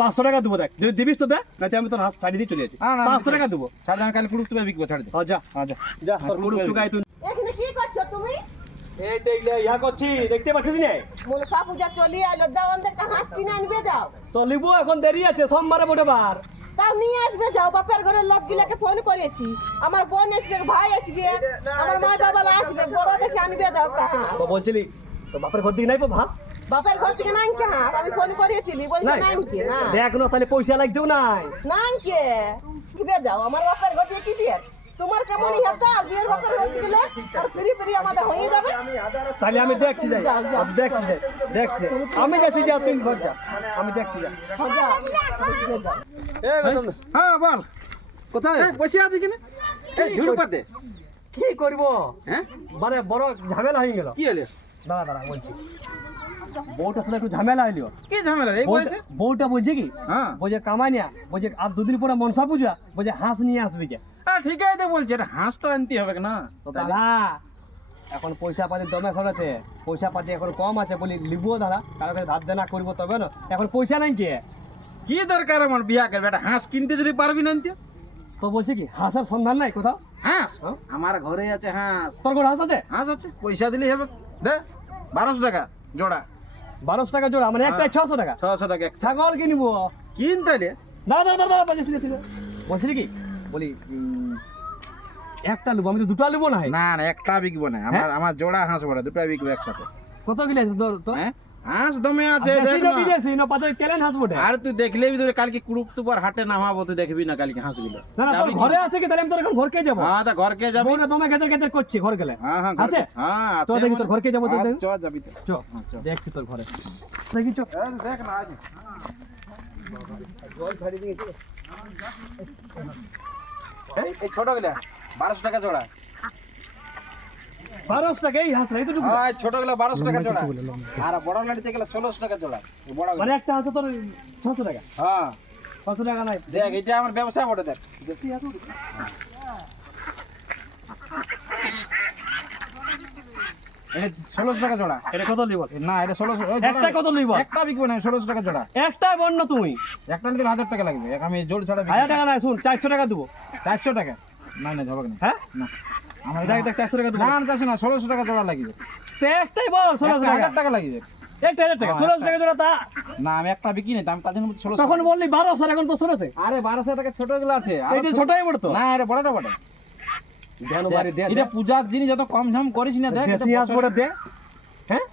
500 টাকা দেবো, দেখ যদি দিবিস তো দেখ, নাকি আমি তোর হাত ছাড়ি দিয়ে চলে যাচ্ছি। 500 টাকা দেবো, ছাড় দে, আমি কাল পুরুষ তুমি বিকবো, ছাড় দে। যা যা তোর পুরুষ তুই গাই তুই। এখানে কি করছো তুমি? এই তো ইয়া করছি, দেখতে পাচ্ছিস না? মনসা পূজা চলি আইলো, যাও একটা হাঁস কিনে আনবে যাও। তো লিবো, এখন দেরি আছে, সোমবারে বটে বার। তাও নিয়ে আসবে যাও, বাপের ঘরের লোকগুলাকে ফোন করেছি, আমার বোন আসবে, ভাই আসবে, আমার মা বাবা আসবে, বড় দেখে আনবে যাও একটা হাঁস। তো বলছিলি তো বাপের ঘর দিকে নাই পো ভাস? বাপের ঘর থেকে নাই কে হাঁস? আমি ফোন করেছিলি, বলছে নাই কে না। দেখ না, তাহলে পয়সা লাগতেও নাই। নাই কে কিবে যাও, আমার বাপের ঘর দিয়ে কিসের? তোমার কেমন ইহাটা বিয়ের বাপের ঘর দিলে আর ফ্রি ফ্রি আমাদের হয়ে যাবে। তাহলে আমি দেখছি যাই, দেখছি যাই, দেখছি আমি যাচ্ছি, যা তুই ঘর যা, আমি দেখছি যা। হ্যাঁ বল, কোথায় বসে আছি কিনা? এই ঝুড়ু পাতে কি করবো? হ্যাঁ, মানে বড় ঝামেলা হয়ে গেল। কি হলো? দাঁড়া দাঁড়া বলছি, বউটার সাথে একটু ঝামেলা হইলো। কি ঝামেলা এই বয়সে? বউটা বলছে কি, হ্যাঁ, বলছে কামাই নিয়া, বলছে আর দুদিন পরে মনসা পূজা, বলছে হাঁস নিয়ে আসবি কে। ঠিক আছে তো বলছে, এটা হাঁস তো আনতে হবে না। তো দাদা এখন পয়সা পাতি দমে সরেছে, পয়সা পাতি এখন কম আছে, বলি লিবো দাদা, কারো কাছে ধার দেনা করবো তবে না, এখন পয়সা নাই কে। কি দরকার আমার বিয়া করবে? একটা হাঁস কিনতে যদি পারবি না আনতে। তো বলছে কি হাঁসের সন্ধান নাই কোথাও? হাঁস হ্যাঁ? আমার ঘরে আছে হাঁস। তোর ঘরে হাঁস আছে? হাঁস আছে, পয়সা দিলেই হবে। দে 1200 টাকা জোড়া। 1200 টাকা জোড়া, মানে একটা 600 টাকা। 600 টাকা একটা। ছাগল কিনবো। কিনতে রে? দাঁড়া দাঁড়া দাঁড়া, বলছিলি কি, বলি একটা নেবো, আমি তো দুটো নেবো না। না না, একটা বিকবো না, আমার আমার জোড়া হাঁস বড়, দুটো বিকবো একসাথে। কত কিলো আছে তোর? তো হ্যাঁ, হাঁস দমে আছে, দেখ না। বিদেশি না পাতে কেলেন হাঁস বটে। আর তুই দেখলেই তুই কালকে কুরুকতুপার হাটে নামাবো, তুই দেখবি না কালকে হাঁসগুলো। না না, তোর যাবি কি? ঘরে আছে কি? তাহলে আমি তোর এখন ঘরকে যাবো। হ্যাঁ, তা ঘরকে যাবি। বউটা তোমায় গেদের গেদের করছি ঘর গেলে। হ্যাঁ হ্যাঁ, আছে? হ্যাঁ তো আছে। দেখি তোর ঘরকে যাবো, তো দেখি। চ যাবি তো। চ দেখছি তোর ঘরে, দেখি চ। দেখ না আজ এই ছোটগুলা 1200 টাকা জোড়া। 1200 টাকা এই হাঁস নাই তো? হ্যাঁ, ছোটগুলা 1200 টাকা জোড়া, আর বড় লাড়িতে গেলে 1600 টাকা জোড়া। বড় মানে একটা হাঁস তোর 600 টাকা? হ্যাঁ, 600 টাকা নাই। দেখ এটা আমার ব্যবসা বটে, দেখ। এই 1600 টাকা জোড়া। এটা কত নিব? না, এটা 1600। একটা কত নিব? একটা বিকবো না, 1600 টাকা জোড়া। একটাই বন্য তুমি। একটা নিতে 1000 টাকা লাগবে, আমি জোড় ছাড়া 1000 টাকা নাই, শুন 400 টাকা দেবো। 400 টাকা? না না, হবে না। হ্যাঁ, না, আমার দেখ দেখ 400 টাকা দেবো। না না, 400 না, 1600 টাকা জোড়া লাগবে। তো একটাই বল 1600 টাকা। 1000 টাকা লাগবে। একটা 1000 টাকা, 1600 টাকা জোড়া। তা না, আমি একটা বিকি না, আমি তার জন্য 1600। তখন বললি 1200, এখন তো 1600। আরে 1200 টাকা ছোটগুলো আছে, আর এইটা ছোটই বড় তো। না, এটা বড়টা বড়। দেন বাড়ি দেন। এটা পূজার জিনিস, যত কম ঝাম করিস না, দেখ। দেশি হাঁস বড় দে। হ্যাঁ,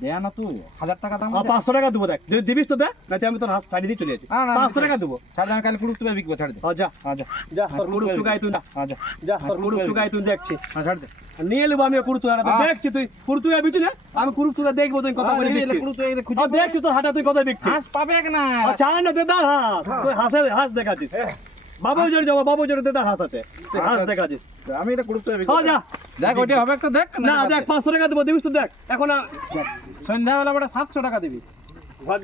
দে না তুই 1000 টাকা দাম। 500 টাকা দেবো, দেখ যদি দিবিস তো দেখ, নাকি আমি তোর হাঁস ছাড়ি দিয়ে চলে যাচ্ছি। না, না, 500 টাকা দেবো। ছাড় দে, আমি কাল পুরুষ তুই বিকবো, ছাড় দে। যা যা যা, তোর কুড়ুক তুই গাই তুই না। যা যা তোর কুড়ুক তুই গাই তুই দেখছি। হ্যাঁ, ছাড় দে। নিয়ে নেবো আমি কুড়ুক তুই দেখছি, তুই কুড়ুক তুই বিচু না, আমি কুড়ুক তুই দেখবো তুই কথা বলে দেখছি। পুরুষ তুই খুঁজে দেখছি তোর হাটে তুই কথা দেখছিস। হাঁস পাবে না। চায় না দেদার হাঁস, তুই হাঁস দেখাচ্ছিস। বাবু জোরে যাবো, বাবু জোরে দেদার হাঁস আছে, তুই হাঁস দেখাচ্ছিস। আমি এটা পুরুষ তুই বিকবো। হ্যাঁ যা, দেখ ওইটা হবে একটা, দেখ না দেখ 500 টাকা দেবো, দিবিস তো দেখ। এখন সন্ধ্যাবেলা বড় 700 টাকা দিবি। ঘর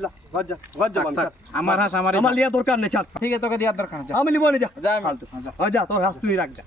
যা মানে। আমার হাঁস আমার আমার লিয়া দরকার নেই, ছাড়। ঠিক আছে, তোকে দেওয়ার দরকার নেই। আমি লিবো না, যা যা, আমি ফালতু। যা, তোর হাঁস তুই রাখ যা।